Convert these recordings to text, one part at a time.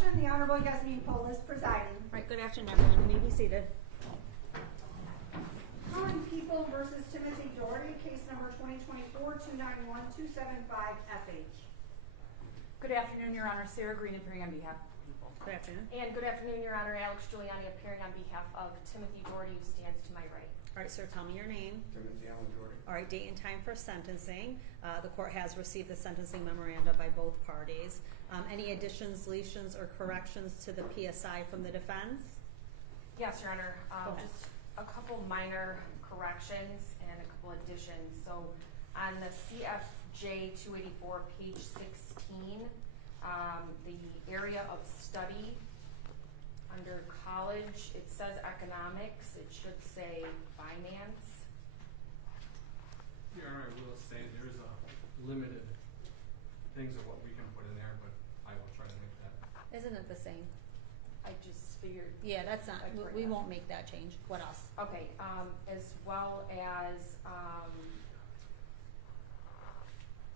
session. The Honorable Yasmin Polis presiding. All right, good afternoon, everyone. You may be seated. Calling People versus Timothy Daugherty, case number 2024-291-275-FH. Good afternoon, Your Honor. Sarah Green appearing on behalf of the people. Good afternoon. And good afternoon, Your Honor. Alex Giuliani appearing on behalf of Timothy Daugherty, who stands to my right. All right, sir, tell me your name. Timothy Allen Daugherty. All right, date and time for sentencing. The court has received the sentencing memoranda by both parties. Any additions, deletions, or corrections to the PSI from the defense? Yes, Your Honor. Go ahead. Just a couple minor corrections and a couple additions. So on the CFJ 284, page 16, the area of study under college, it says economics. It should say finance. Your Honor, I will say there's a limited things of what we can put in there, but I will try to make that. Isn't it the same? I just figured. Yeah, that's not, I'd bring we that. won't make that change. What else? Okay, as well as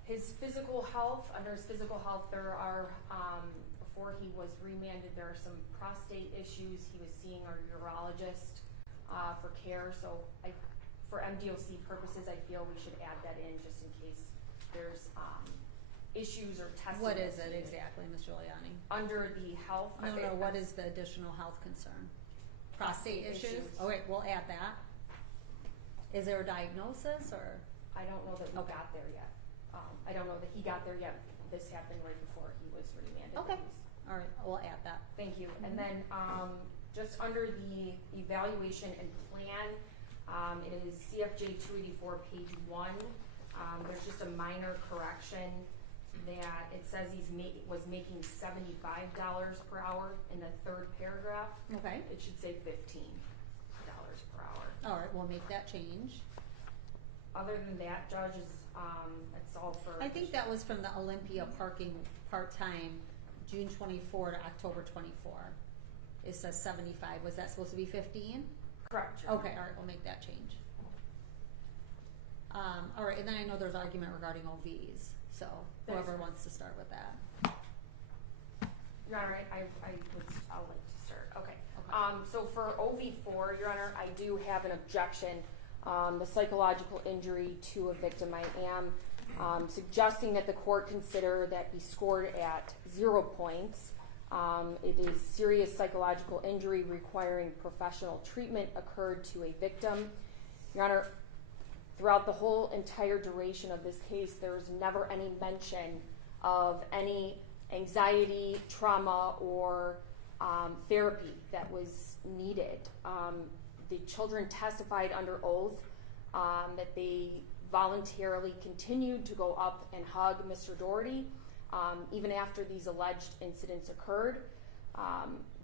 his physical health. Under his physical health, there are, before he was remanded, there are some prostate issues. He was seeing our urologist for care. So for MDOC purposes, I feel we should add that in just in case there's issues or testing. What is it exactly, Ms. Giuliani? Under the health. No, what is the additional health concern? Prostate issues? Oh, wait, we'll add that. Is there a diagnosis, or? I don't know that we Okay. got there yet. I don't know that he got there yet. This happened right before he was remanded. Okay. All right, we'll add that. Thank you. And then just under the evaluation and plan, it is CFJ 284, page 1. There's just a minor correction that it says was making $75 per hour in the third paragraph. Okay. It should say $15 per hour. All right, we'll make that change. Other than that, Judge, it's all for. I think that was from the Olympia parking part-time, June 24 to October 24. It says 75. Was that supposed to be 15? Correct. Your Honor. Okay, all right, we'll make that change. All right, and then I know there's argument regarding OVs, so whoever wants to start with that. Your Honor, I'll like to start. Okay. So for OV4, Your Honor, I do have an objection. The psychological injury to a victim. I am suggesting that the court consider that be scored at 0 points. It is serious psychological injury requiring professional treatment occurred to a victim. Your Honor, throughout the whole entire duration of this case, there was never any mention of any anxiety, trauma, or therapy that was needed. The children testified under oath that they voluntarily continued to go up and hug Mr. Daugherty even after these alleged incidents occurred.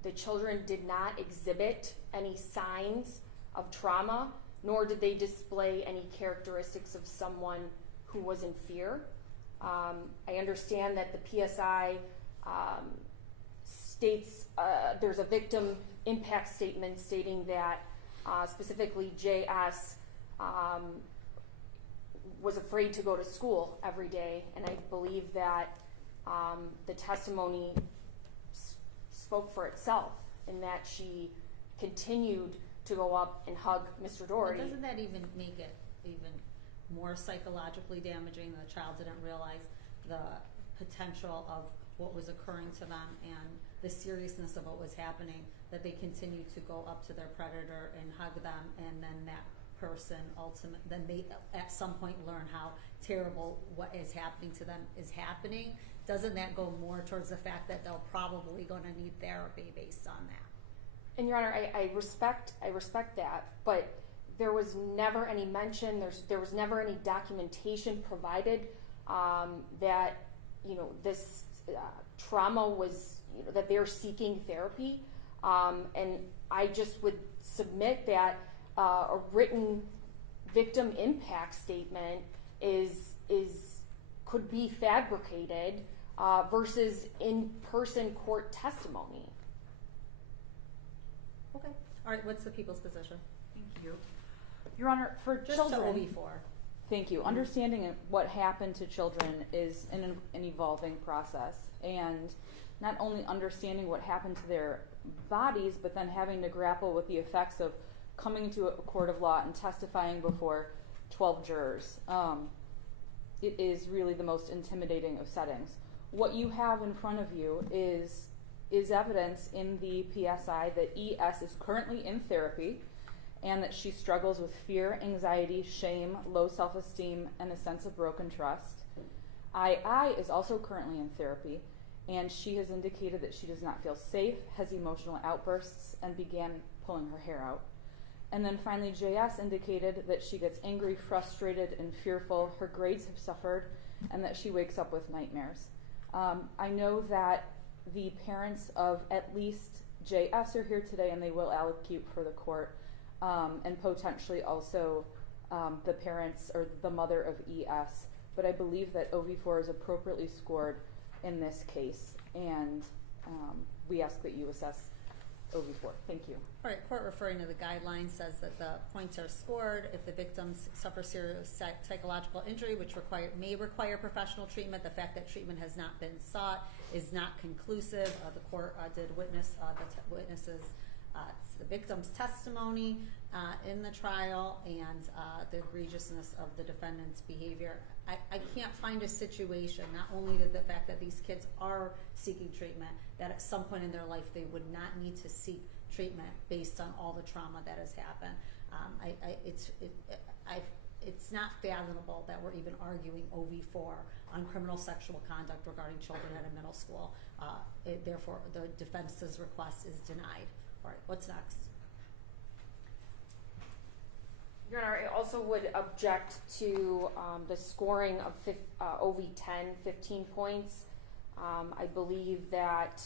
The children did not exhibit any signs of trauma, nor did they display any characteristics of someone who was in fear. I understand that the PSI states there's a victim impact statement stating that specifically JS was afraid to go to school every day, and I believe that the testimony spoke for itself in that she continued to go up and hug Mr. Daugherty. But doesn't that even make it even more psychologically damaging? The child didn't realize the potential of what was occurring to them and the seriousness of what was happening, that they continued to go up to their predator and hug them, and then that person then they at some point learn how terrible what is happening to them is happening. Doesn't that go more towards the fact that they're probably going to need therapy based on that? And Your Honor, I respect that, but there was never any mention. There was never any documentation provided that this trauma was that they're seeking therapy, and I just would submit that a written victim impact statement could be fabricated versus in-person court testimony. Okay. All right, what's the people's position? Thank you. Your Honor, for Just children. to OV4. Thank you. Understanding what happened to children is an evolving process, and not only understanding what happened to their bodies, but then having to grapple with the effects of coming to a court of law and testifying before 12 jurors. It is really the most intimidating of settings. What you have in front of you is evidence in the PSI that ES is currently in therapy and that she struggles with fear, anxiety, shame, low self-esteem, and a sense of broken trust. II is also currently in therapy, and she has indicated that she does not feel safe, has emotional outbursts, and began pulling her hair out. And then finally, JS indicated that she gets angry, frustrated, and fearful. Her grades have suffered, and that she wakes up with nightmares. I know that the parents of at least JS are here today, and they will allocute for the court, and potentially also the parents or the mother of ES. But I believe that OV4 is appropriately scored in this case, and we ask that you assess OV4. Thank you. All right, court referring to the guidelines says that the points are scored if the victims suffer serious psychological injury, which may require professional treatment. The fact that treatment has not been sought is not conclusive. The court did witness the victim's testimony in the trial and the egregiousness of the defendant's behavior. I can't find a situation, not only that the fact that these kids are seeking treatment, that at some point in their life they would not need to seek treatment based on all the trauma that has happened. It's not fathomable that we're even arguing OV4 on criminal sexual conduct regarding children at a middle school. Therefore, the defense's request is denied. All right, what's next? Your Honor, I also would object to the scoring of OV10, 15 points. I believe that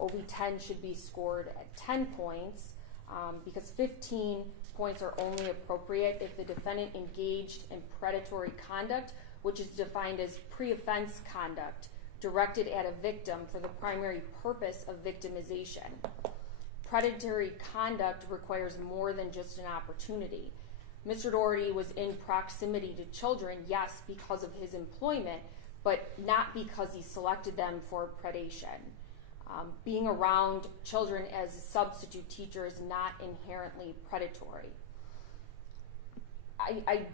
OV10 should be scored at 10 points because 15 points are only appropriate if the defendant engaged in predatory conduct, which is defined as pre-offense conduct directed at a victim for the primary purpose of victimization. Predatory conduct requires more than just an opportunity. Mr. Daugherty was in proximity to children, yes, because of his employment, but not because he selected them for predation. Being around children as a substitute teacher is not inherently predatory. I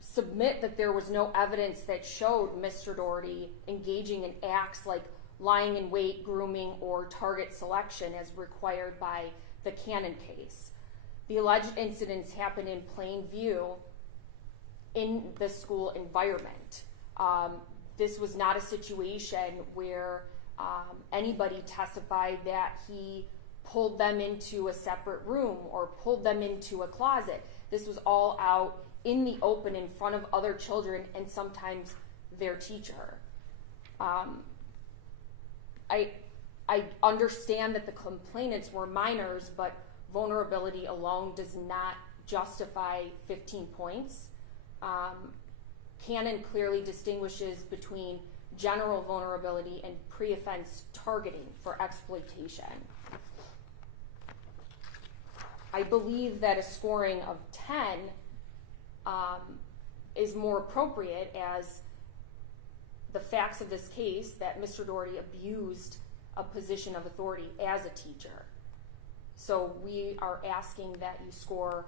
submit that there was no evidence that showed Mr. Daugherty engaging in acts like lying in wait, grooming, or target selection as required by the Cannon case. The alleged incidents happened in plain view in the school environment. This was not a situation where anybody testified that he pulled them into a separate room or pulled them into a closet. This was all out in the open in front of other children and sometimes their teacher. I understand that the complainants were minors, but vulnerability alone does not justify 15 points. Cannon clearly distinguishes between general vulnerability and pre-offense targeting for exploitation. I believe that a scoring of 10 is more appropriate as the facts of this case that Mr. Daugherty abused a position of authority as a teacher. So we are asking that you score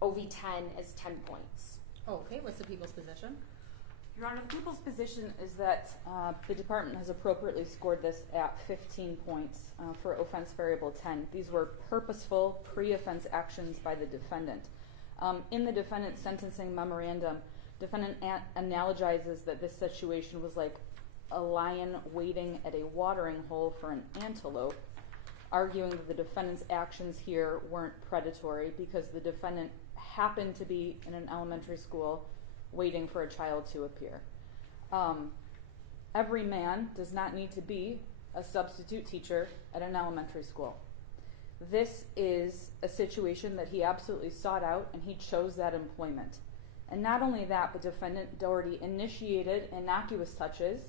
OV10 as 10 points. Okay, what's the people's position? Your Honor, the people's position is that the department has appropriately scored this at 15 points for offense variable 10. These were purposeful pre-offense actions by the defendant. In the defendant's sentencing memorandum, defendant analogizes that this situation was like a lion waiting at a watering hole for an antelope, arguing that the defendant's actions here weren't predatory because the defendant happened to be in an elementary school waiting for a child to appear. Every man does not need to be a substitute teacher at an elementary school. This is a situation that he absolutely sought out, and he chose that employment. And not only that, but defendant Daugherty initiated innocuous touches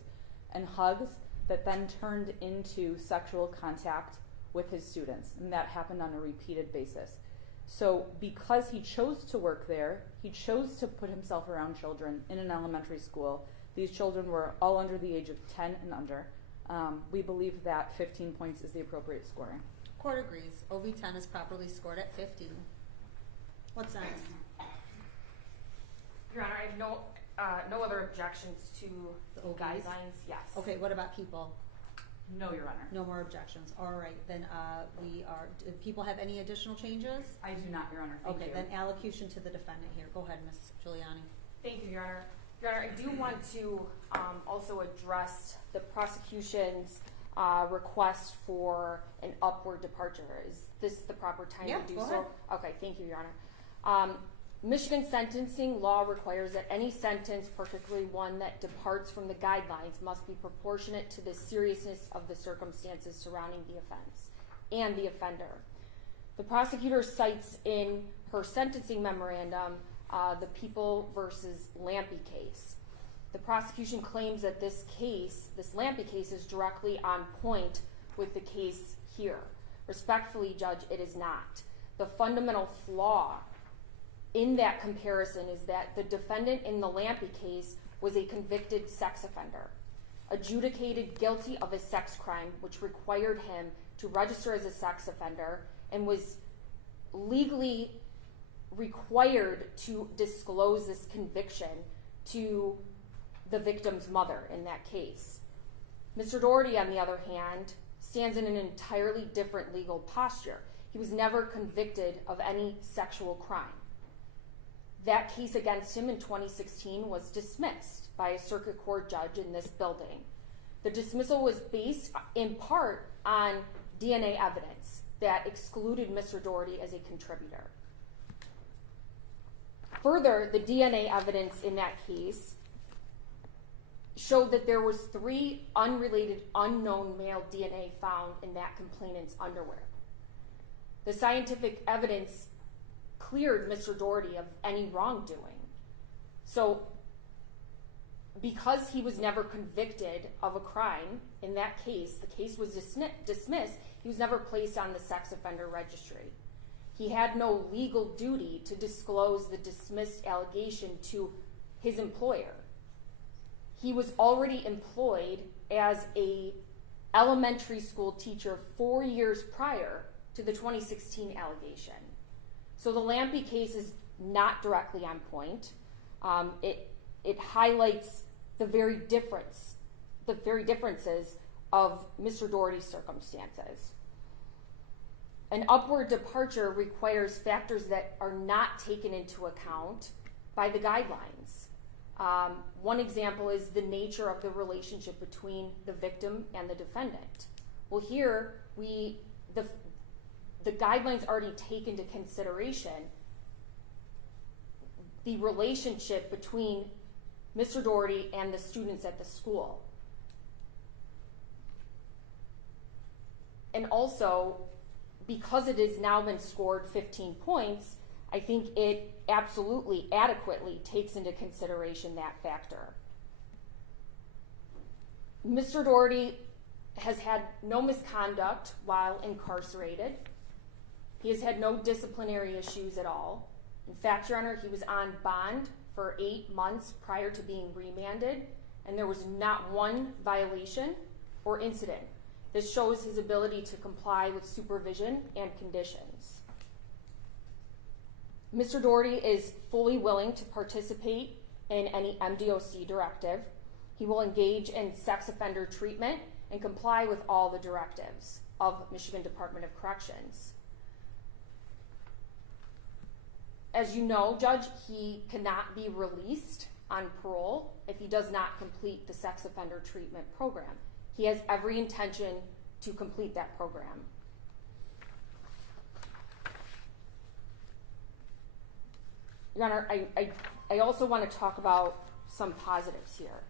and hugs that then turned into sexual contact with his students, and that happened on a repeated basis. So because he chose to work there, he chose to put himself around children in an elementary school. These children were all under the age of 10 and under. We believe that 15 points is the appropriate scoring. Court agrees. OV10 is properly scored at 15. What's next? Your Honor, I have no other objections to The the OVs? guidelines, yes. Okay, what about people? No, Your Honor. No more objections. All right, then do people have any additional changes? I do not, Your Honor. Thank Okay, you. then allocution to the defendant here. Go ahead, Ms. Giuliani. Thank you, Your Honor. Your Honor, I do want to also address the prosecution's request for an upward departure. Is this the proper time Yeah, to do go so? ahead. Okay, thank you, Your Honor. Michigan sentencing law requires that any sentence, particularly one that departs from the guidelines, must be proportionate to the seriousness of the circumstances surrounding the offense and the offender. The prosecutor cites in her sentencing memorandum the People versus Lampy case. The prosecution claims that this Lampy case, is directly on point with the case here. Respectfully, Judge, it is not. The fundamental flaw in that comparison is that the defendant in the Lampy case was a convicted sex offender, adjudicated guilty of a sex crime which required him to register as a sex offender, and was legally required to disclose this conviction to the victim's mother in that case. Mr. Daugherty, on the other hand, stands in an entirely different legal posture. He was never convicted of any sexual crime. That case against him in 2016 was dismissed by a circuit court judge in this building. The dismissal was based in part on DNA evidence that excluded Mr. Daugherty as a contributor. Further, the DNA evidence in that case showed that there was 3 unrelated, unknown male DNA found in that complainant's underwear. The scientific evidence cleared Mr. Daugherty of any wrongdoing. So, because he was never convicted of a crime in that case, the case was dismissed, he was never placed on the sex offender registry. He had no legal duty to disclose the dismissed allegation to his employer. He was already employed as a elementary school teacher 4 years prior to the 2016 allegation. So the Lampy case is not directly on point. It highlights the very differences of Mr. Daugherty's circumstances. An upward departure requires factors that are not taken into account by the guidelines. One example is the nature of the relationship between the victim and the defendant. Well, here, the guidelines already take into consideration the relationship between Mr. Daugherty and the students at the school. And also, because it has now been scored 15 points, I think it absolutely, adequately takes into consideration that factor. Mr. Daugherty has had no misconduct while incarcerated. He has had no disciplinary issues at all. In fact, Your Honor, he was on bond for 8 months prior to being remanded, and there was not one violation or incident. This shows his ability to comply with supervision and conditions. Mr. Daugherty is fully willing to participate in any MDOC directive. He will engage in sex offender treatment and comply with all the directives of Michigan Department of Corrections. As you know, Judge, he cannot be released on parole if he does not complete the sex offender treatment program. He has every intention to complete that program. Your Honor, I also want to talk about some positives here.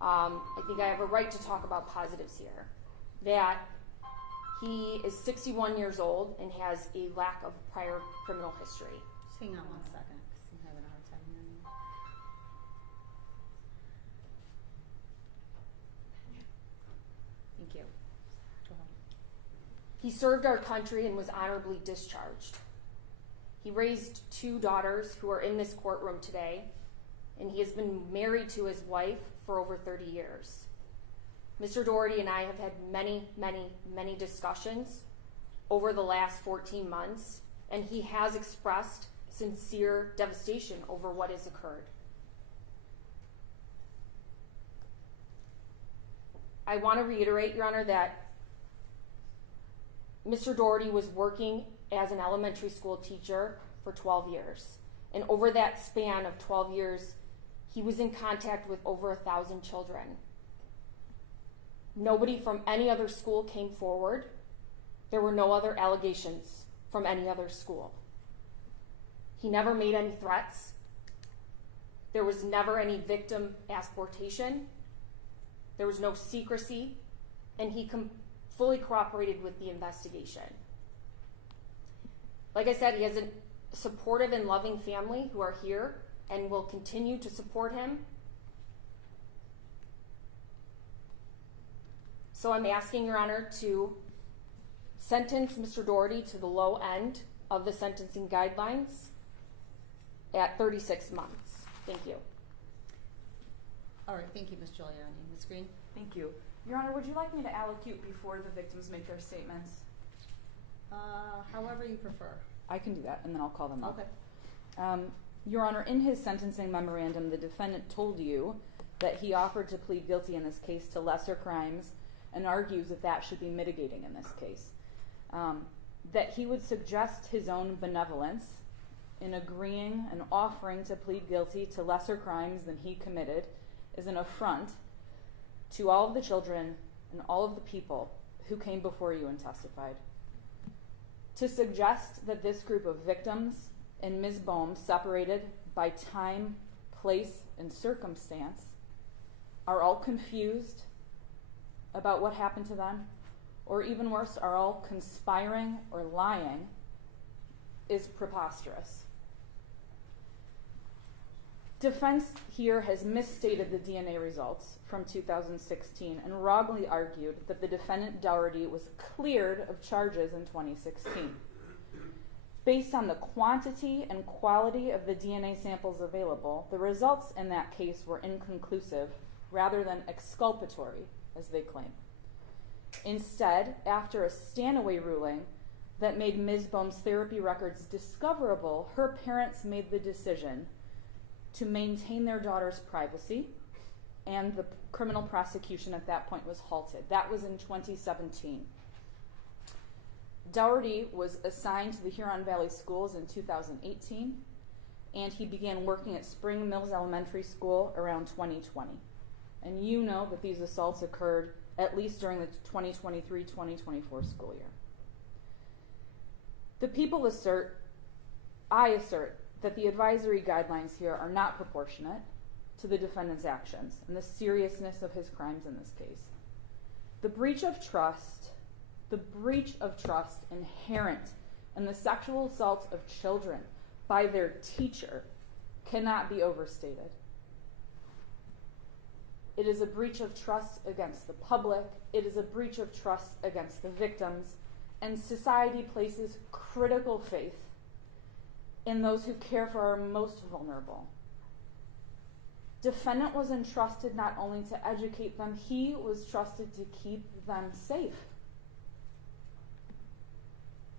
I think I have a right to talk about positives here. That he is 61 years old and has a lack of prior criminal history. Just hang on 1 second, because I'm having a hard time hearing you. Thank you. Go ahead. He served our country and was honorably discharged. He raised 2 daughters who are in this courtroom today, and he has been married to his wife for over 30 years. Mr. Daugherty and I have had many discussions over the last 14 months, and he has expressed sincere devastation over what has occurred. I want to reiterate, Your Honor, that Mr. Daugherty was working as an elementary school teacher for 12 years. And over that span of 12 years, he was in contact with over 1,000 children. Nobody from any other school came forward. There were no other allegations from any other school. He never made any threats. There was never any victim asportation. There was no secrecy, and he fully cooperated with the investigation. Like I said, he has a supportive and loving family who are here and will continue to support him. So I'm asking, Your Honor, to sentence Mr. Daugherty to the low end of the sentencing guidelines at 36 months. Thank you. All right, thank you, Ms. Giuliani. Ms. Green? Thank you. Your Honor, would you like me to allocute before the victims make their statements? However you prefer. I can do that, and then I'll call them up. Okay. Your Honor, in his sentencing memorandum, the defendant told you that he offered to plead guilty in this case to lesser crimes and argues that that should be mitigating in this case. That he would suggest his own benevolence in agreeing and offering to plead guilty to lesser crimes than he committed is an affront to all of the children and all of the people who came before you and testified. To suggest that this group of victims and Ms. Bohm, separated by time, place, and circumstance, are all confused about what happened to them, or even worse, are all conspiring or lying, is preposterous. Defense here has misstated the DNA results from 2016 and wrongly argued that the defendant Daugherty was cleared of charges in 2016. Based on the quantity and quality of the DNA samples available, the results in that case were inconclusive rather than exculpatory, as they claim. Instead, after a stand-away ruling that made Ms. Bohm's therapy records discoverable, her parents made the decision to maintain their daughter's privacy, and the criminal prosecution at that point was halted. That was in 2017. Daugherty was assigned to the Huron Valley Schools in 2018, and he began working at Spring Mills Elementary School around 2020. And you know that these assaults occurred at least during the 2023-2024 school year. The people assert, I assert, that the advisory guidelines here are not proportionate to the defendant's actions and the seriousness of his crimes in this case. The breach of trust inherent in the sexual assault of children by their teacher cannot be overstated. It is a breach of trust against the public. It is a breach of trust against the victims, and society places critical faith in those who care for our most vulnerable. Defendant was entrusted not only to educate them, he was trusted to keep them safe.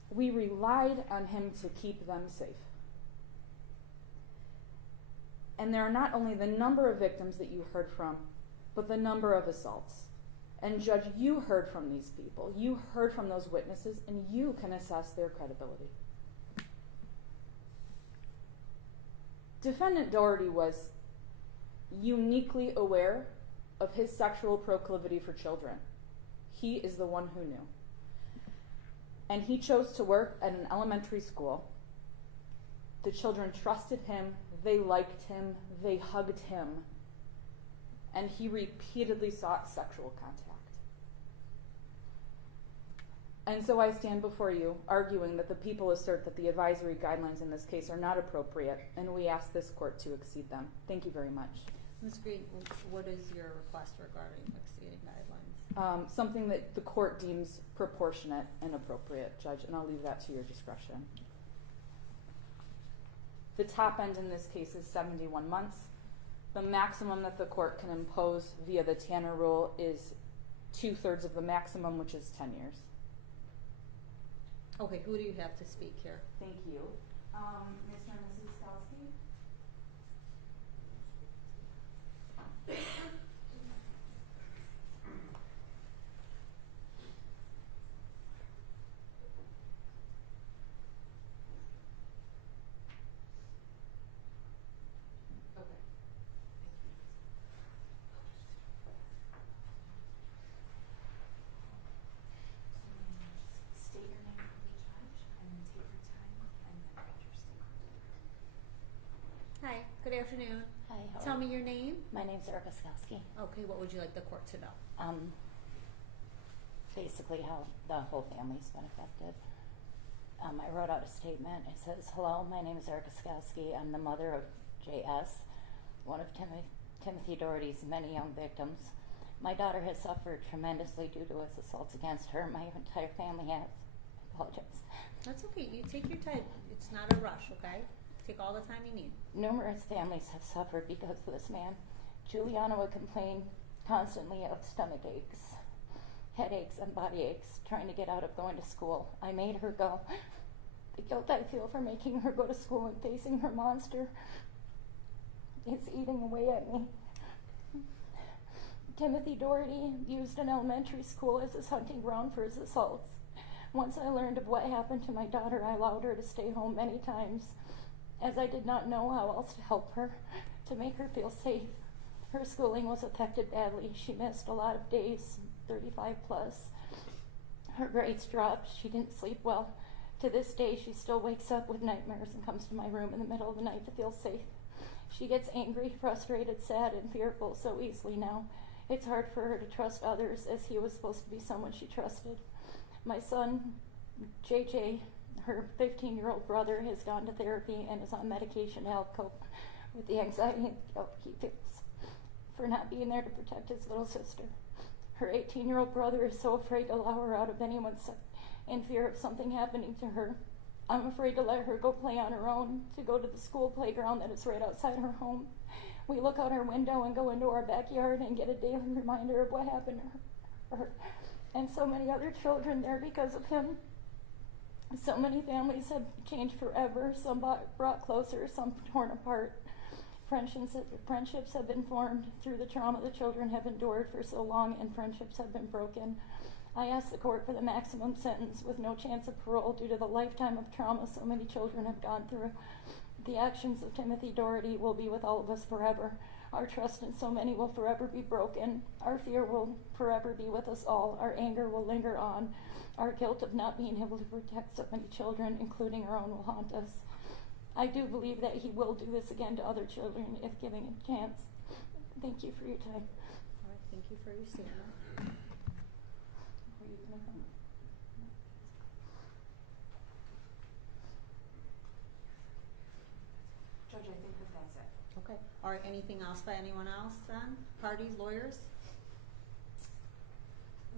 We relied on him to keep them safe. And there are not only the number of victims that you heard from, but the number of assaults. And Judge, you heard from these people. You heard from those witnesses, and you can assess their credibility. Defendant Daugherty was uniquely aware of his sexual proclivity for children. He is the one who knew. And he chose to work at an elementary school. The children trusted him, they liked him, they hugged him, and he repeatedly sought sexual contact. And so I stand before you arguing that the people assert that the advisory guidelines in this case are not appropriate, and we ask this court to exceed them. Thank you very much. Ms. Green, what is your request regarding exceeding guidelines? Something that the court deems proportionate and appropriate, Judge, and I'll leave that to your discretion. The top end in this case is 71 months. The maximum that the court can impose via the Tanner rule is 2/3 of the maximum, which is 10 years. Okay, who do you have to speak here? Thank you. Mr. and Mrs. Skowski? Okay. State your name for the judge and then take your time and then read your statement. Hi, good afternoon. Hi, how Tell are me you? your name. My name's Erica Skowski. Okay, what would you like the court to know? Basically how the whole family's been affected. I wrote out a statement. It says, "Hello, my name is Erica Skowski. I'm the mother of J.S., one of Timothy Daugherty's many young victims. My daughter has suffered tremendously due to his assaults against her. My entire family has. I apologize. That's okay, you take your time. It's not a rush, okay? Take all the time you need. Numerous families have suffered because of this man. Juliana would complain constantly of stomach aches, headaches, and body aches, trying to get out of going to school. I made her go. The guilt I feel for making her go to school and facing her monster is eating away at me. Timothy Daugherty used an elementary school as his hunting ground for his assaults. Once I learned of what happened to my daughter, I allowed her to stay home many times, as I did not know how else to help her, to make her feel safe. Her schooling was affected badly. She missed a lot of days, 35 plus. Her grades dropped. She didn't sleep well. To this day, she still wakes up with nightmares and comes to my room in the middle of the night to feel safe. She gets angry, frustrated, sad, and fearful so easily now. It's hard for her to trust others, as he was supposed to be someone she trusted. My son, JJ, her 15-year-old brother, has gone to therapy and is on medication to help cope with the anxiety and guilt he feels for not being there to protect his little sister. Her 18-year-old brother is so afraid to allow her out of anyone's sight in fear of something happening to her. I'm afraid to let her go play on her own, to go to the school playground that is right outside her home. We look out our window and go into our backyard and get a daily reminder of what happened to her and so many other children there because of him. So many families have changed forever, some brought closer, some torn apart. Friendships have been formed through the trauma the children have endured for so long, and friendships have been broken. I ask the court for the maximum sentence with no chance of parole due to the lifetime of trauma so many children have gone through. The actions of Timothy Daugherty will be with all of us forever. Our trust in so many will forever be broken. Our fear will forever be with us all. Our anger will linger on. Our guilt of not being able to protect so many children, including our own, will haunt us. I do believe that he will do this again to other children if given a chance. Thank you for your time. All right, thank you for your statement. Are you gonna come? Judge, I think that that's it. Okay, all right, anything else by anyone else then? Parties, lawyers?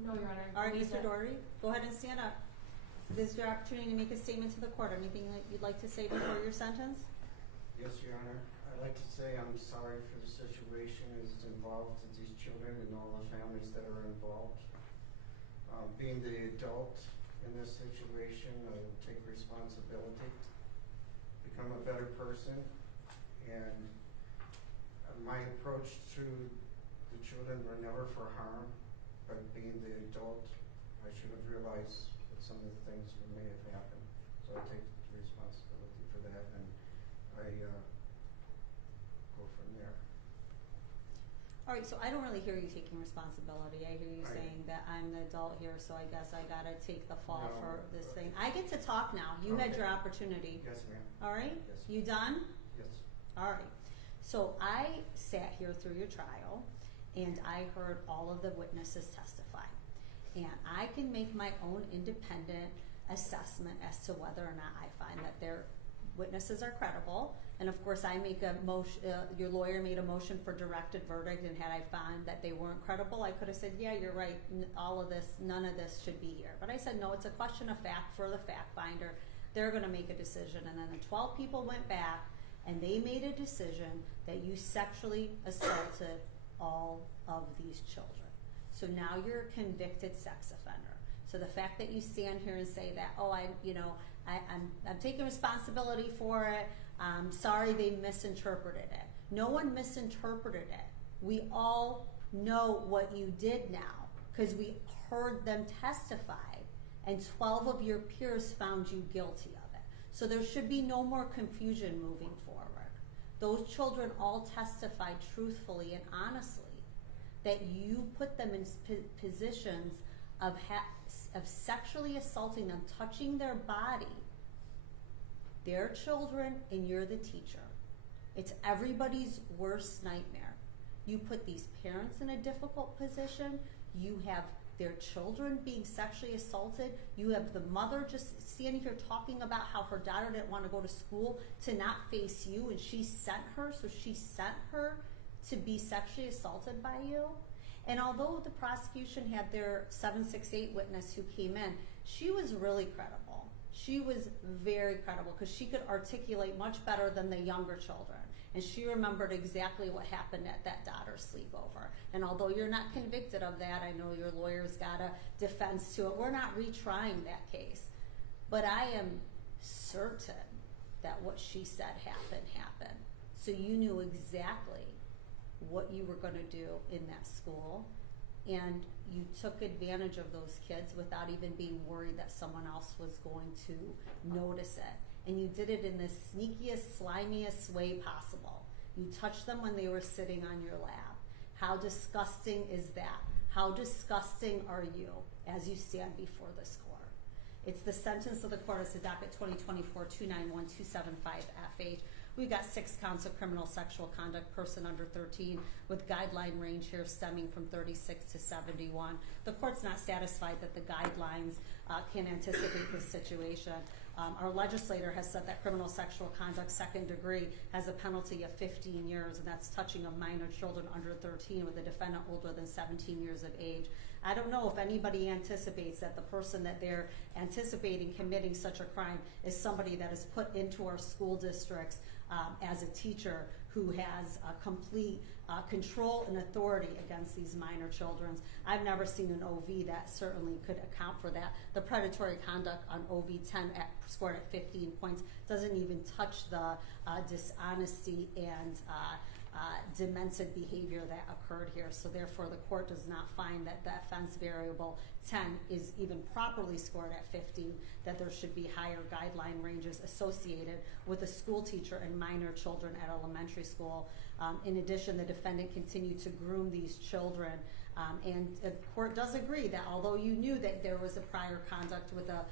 No, Your Honor. All right, Mr. Daugherty, go ahead and stand up. This is your opportunity to make a statement to the court. Anything that you'd like to say before your sentence? Yes, Your Honor. I'd like to say I'm sorry for the situation that's involved with these children and all the families that are involved. Being the adult in this situation, I take responsibility, become a better person, and my approach to the children were never for harm, but being the adult, I should have realized that some of the things that may have happened. So I take responsibility for that, and I go from there. All right, so I don't really hear you taking responsibility. I hear you Right. saying that I'm the adult here, so I guess I gotta take the fall No, for this thing. I get to talk now. You had Okay. your opportunity. Yes, ma'am. All right? Yes. You done? Yes. All right. So I sat here through your trial, and I heard all of the witnesses testify. And I can make my own independent assessment as to whether or not I find that their witnesses are credible. And of course, I make a motion, your lawyer made a motion for directed verdict, and had I found that they weren't credible, I could have said, yeah, you're right, all of this, none of this should be here. But I said, no, it's a question of fact for the fact finder. They're gonna make a decision. And then the 12 people went back, and they made a decision that you sexually assaulted all of these children. So now you're a convicted sex offender. So the fact that you stand here and say that, oh, I'm taking responsibility for it. I'm sorry they misinterpreted it. No one misinterpreted it. We all know what you did now because we heard them testify, and 12 of your peers found you guilty of it. So there should be no more confusion moving forward. Those children all testified truthfully and honestly that you put them in positions of sexually assaulting them, touching their body. They're children and you're the teacher. It's everybody's worst nightmare. You put these parents in a difficult position. You have their children being sexually assaulted. You have the mother just standing here talking about how her daughter didn't want to go to school to not face you, and she sent her to be sexually assaulted by you. And although the prosecution had their 768 witness who came in, she was really credible. She was very credible because she could articulate much better than the younger children. And she remembered exactly what happened at that daughter's sleepover. And although you're not convicted of that, I know your lawyer's got a defense to it. We're not retrying that case. But I am certain that what she said happened. So you knew exactly what you were going to do in that school, and you took advantage of those kids without even being worried that someone else was going to notice it. And you did it in the sneakiest, slimiest way possible. You touched them when they were sitting on your lap. How disgusting is that? How disgusting are you as you stand before this court? It's the sentence of the court. It's the docket 2024-291-275-FH. We've got 6 counts of criminal sexual conduct, person under 13, with guideline range here stemming from 36 to 71. The court's not satisfied that the guidelines can anticipate this situation. Our legislator has said that criminal sexual conduct second degree has a penalty of 15 years, and that's touching of minor children under 13 with a defendant older than 17 years of age. I don't know if anybody anticipates that the person that they're anticipating committing such a crime is somebody that is put into our school districts as a teacher who has complete control and authority against these minor children. I've never seen an OV that certainly could account for that. The predatory conduct on OV 10 scored at 15 points doesn't even touch the dishonesty and demented behavior that occurred here. So therefore the court does not find that the offense variable 10 is even properly scored at 15, that there should be higher guideline ranges associated with a school teacher and minor children at elementary school. In addition, the defendant continued to groom these children, and the court does agree that although you knew that there was a prior conduct with a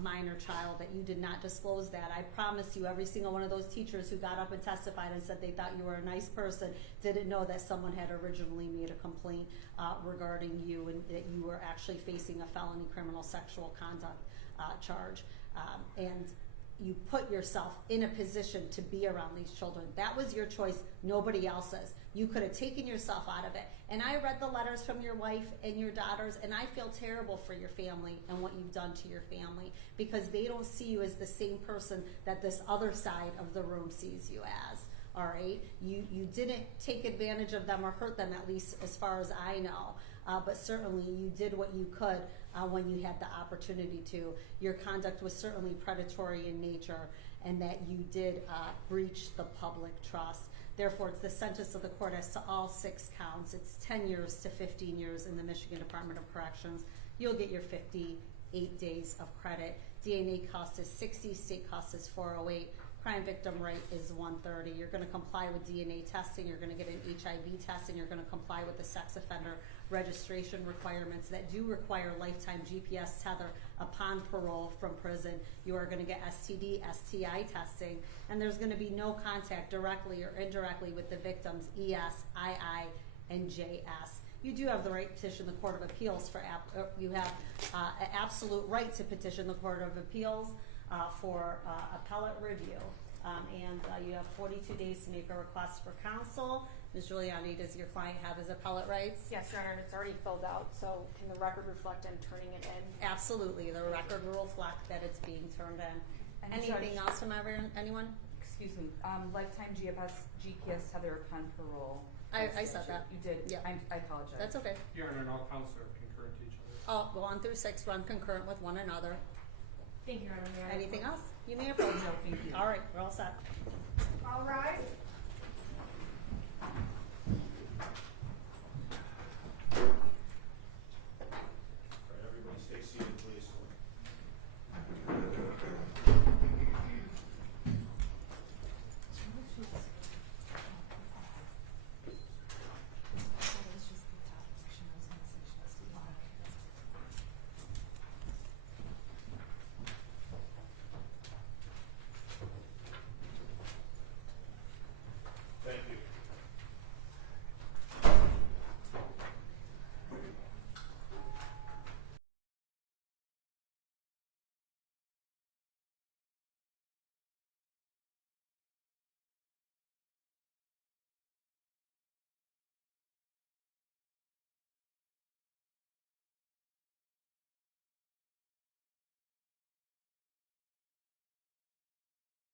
minor child, that you did not disclose that. I promise you, every single one of those teachers who got up and testified and said they thought you were a nice person didn't know that someone had originally made a complaint regarding you, and that you were actually facing a felony criminal sexual conduct charge. And you put yourself in a position to be around these children. That was your choice, nobody else's. You could have taken yourself out of it. And I read the letters from your wife and your daughters, and I feel terrible for your family and what you've done to your family, because they don't see you as the same person that this other side of the room sees you as. All right? You didn't take advantage of them or hurt them, at least as far as I know. But certainly you did what you could when you had the opportunity to. Your conduct was certainly predatory in nature, and that you did breach the public trust. Therefore, it's the sentence of the court as to all 6 counts. It's 10 years to 15 years in the Michigan Department of Corrections. You'll get your 58 days of credit. DNA cost is $60, state cost is $408. Crime victim rate is $130. You're going to comply with DNA testing. You're going to get an HIV test, and you're going to comply with the sex offender registration requirements that do require lifetime GPS tether upon parole from prison. You are going to get STD, STI testing, and there's going to be no contact directly or indirectly with the victims, ES, II, and JS. You do have the right to petition the Court of Appeals you have an absolute right to petition the Court of Appeals for appellate review. And you have 42 days to make a request for counsel. Ms. Giuliani, does your client have his appellate rights? Yes, Your Honor, and it's already filled out, so can the record reflect I'm turning it in? Absolutely, the record will reflect that it's being turned in. And Anything else from anyone? Excuse me, lifetime GPS tether upon parole. I said that. You did. Yeah. I apologize. That's okay. Your Honor, and all counts are concurrent to each other. Oh, 1 through 6 run concurrent with one another. Thank you, Your Honor. May I Anything approach? else? You may approach. No, thank you. All right, we're all set. All rise.